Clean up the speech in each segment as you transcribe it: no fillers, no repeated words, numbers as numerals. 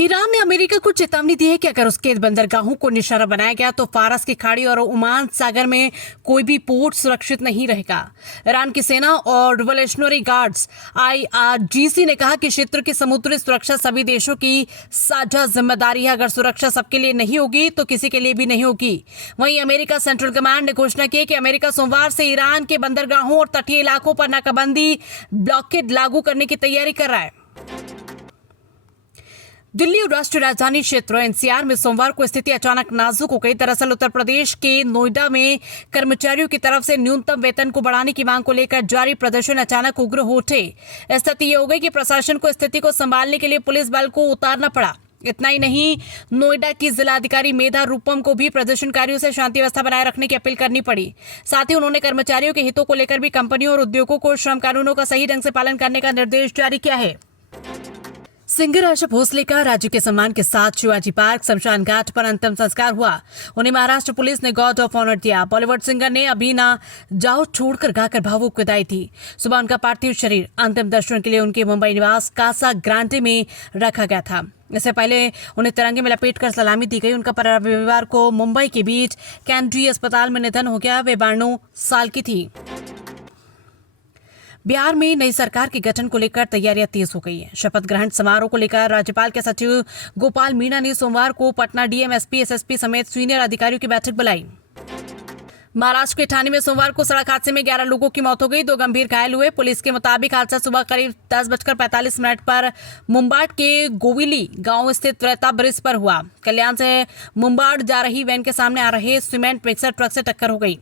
Iran ने America को चेतावनी दी है कि अगर उसके बंदरगाहों को निशाना बनाया गया तो फारस की खाड़ी और ओमान सागर में कोई भी पोर्ट सुरक्षित नहीं रहेगा। ईरान की सेना और रिवोल्यूशनरी गार्ड्स IRGC ने कहा कि क्षेत्र की समुद्री सुरक्षा सभी देशों की साझा जिम्मेदारी है। अगर सुरक्षा सबके लिए नहीं होगी तो किसी के लिए भी नहीं होगी। वहीं अमेरिका सेंट्रल कमांड ने घोषणा की कि अमेरिका सोमवार से ईरान के बंदरगाहों और तटीय इलाकों पर नाकाबंदी ब्लॉकेड लागू करने की तैयारी कर रहा है। दिल्ली और राष्ट्रीय राजधानी क्षेत्र NCR में सोमवार को स्थिति अचानक नाजुक हो गई। दरअसल उत्तर प्रदेश के नोएडा में कर्मचारियों की तरफ से न्यूनतम वेतन को बढ़ाने की मांग को लेकर जारी प्रदर्शन अचानक उग्र हो उठे। स्थिति ये हो गई कि प्रशासन को स्थिति को संभालने के लिए पुलिस बल को उतारना पड़ा। इतना ही नहीं, नोएडा की जिलाधिकारी मेधा रूपम को भी प्रदर्शनकारियों से शांति व्यवस्था बनाए रखने की अपील करनी पड़ी। साथ ही उन्होंने कर्मचारियों के हितों को लेकर भी कंपनियों और उद्योगों को श्रम कानूनों का सही ढंग से पालन करने का निर्देश जारी किया है। सिंगर आशा भोसले का राज्य के सम्मान के साथ शिवाजी पार्क शमशान घाट पर अंतिम संस्कार हुआ। उन्हें महाराष्ट्र पुलिस ने गॉर्ड ऑफ ऑनर दिया। बॉलीवुड सिंगर ने अभी ना जाओ छोड़कर गाकर भावुक विदाई थी। सुबह उनका पार्थिव शरीर अंतिम दर्शन के लिए उनके मुंबई निवास कासा ग्रांटे में रखा गया था। इससे पहले उन्हें तिरंगे में लपेटकर सलामी दी गई। उनका रविवार को मुंबई के बीच कैंड्री अस्पताल में निधन हो गया। वे 92 साल की थी। बिहार में नई सरकार के गठन को लेकर तैयारियां तेज हो गई हैं। शपथ ग्रहण समारोह को लेकर राज्यपाल के सचिव गोपाल मीणा ने सोमवार को पटना DM, SP, SSP समेत सीनियर अधिकारियों की बैठक बुलाई। महाराष्ट्र के ठाणे में सोमवार को सड़क हादसे में 11 लोगों की मौत हो गई, 2 गंभीर घायल हुए। पुलिस के मुताबिक हादसा सुबह करीब 10:45 पर मुंबाट के गोविली गांव स्थित त्रेता ब्रिज पर हुआ। कल्याण से मुंबाट जा रही वैन के सामने आ रहे सीमेंट मिक्सर ट्रक से टक्कर हो गई।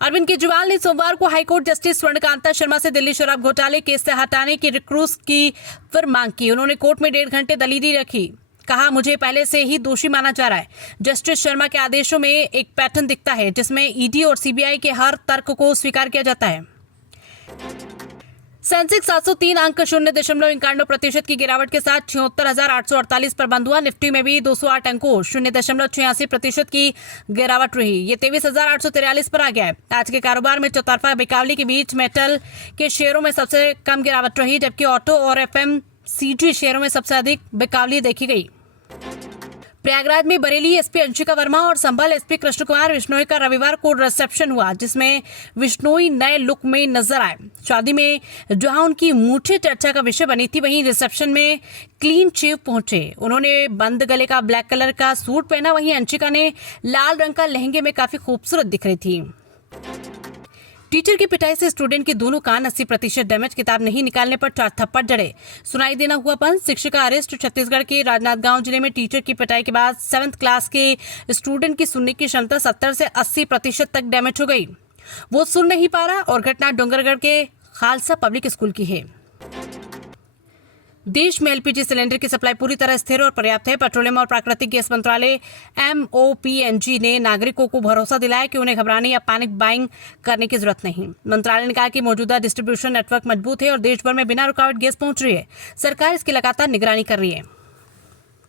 अरविंद केजरीवाल ने सोमवार को हाईकोर्ट जस्टिस स्वर्णकांता शर्मा से दिल्ली शराब घोटाले केस से हटाने की रिक्रूस की फिर मांग की। उन्होंने कोर्ट में 1.5 घंटे दलीली रखी। कहा, मुझे पहले से ही दोषी माना जा रहा है। जस्टिस शर्मा के आदेशों में एक पैटर्न दिखता है जिसमें ED और CBI के हर तर्क को स्वीकार किया जाता है। सेंसेक्स 703 अंक 0.91% की गिरावट के साथ 76,848 पर बंद हुआ। निफ्टी में भी 208 अंकों 0.86% की गिरावट रही। ये 23,843 पर आ गया है। आज के कारोबार में चौतरफा बिकावली के बीच मेटल के शेयरों में सबसे कम गिरावट रही, जबकि ऑटो और FMCG शेयरों में सबसे अधिक बिकावली देखी गई। प्रयागराज में बरेली SP अंशिका वर्मा और संभल SP कृष्ण कुमार बिश्नोई का रविवार को रिसेप्शन हुआ, जिसमें बिश्नोई नए लुक में नजर आए। शादी में जहां उनकी मूछें चर्चा का विषय बनी थी, वहीं रिसेप्शन में क्लीन शेव पहुंचे। उन्होंने बंद गले का ब्लैक कलर का सूट पहना। वहीं अंशिका ने लाल रंग का लहंगे में काफी खूबसूरत दिख रही थी। टीचर की पिटाई से स्टूडेंट के दोनों कान 80% डैमेज, किताब नहीं निकालने पर 4 थप्पड़ जड़े, सुनाई देना हुआ बंद। शिक्षिका अरेस्ट। छत्तीसगढ़ के राजनांदगांव जिले में टीचर की पिटाई के बाद 7th क्लास के स्टूडेंट की सुनने की क्षमता 70 से 80% तक डैमेज हो गई। वो सुन नहीं पा रहा और घटना डोंगरगढ़ के खालसा पब्लिक स्कूल की है। देश में LPG सिलेंडर की सप्लाई पूरी तरह स्थिर और पर्याप्त है। पेट्रोलियम और प्राकृतिक गैस मंत्रालय MOPNG ने नागरिकों को भरोसा दिलाया कि उन्हें घबराने या पैनिक बाइंग करने की जरूरत नहीं। मंत्रालय ने कहा कि मौजूदा डिस्ट्रीब्यूशन नेटवर्क मजबूत है और देश भर में बिना रुकावट गैस पहुंच रही है। सरकार इसकी लगातार निगरानी कर रही है।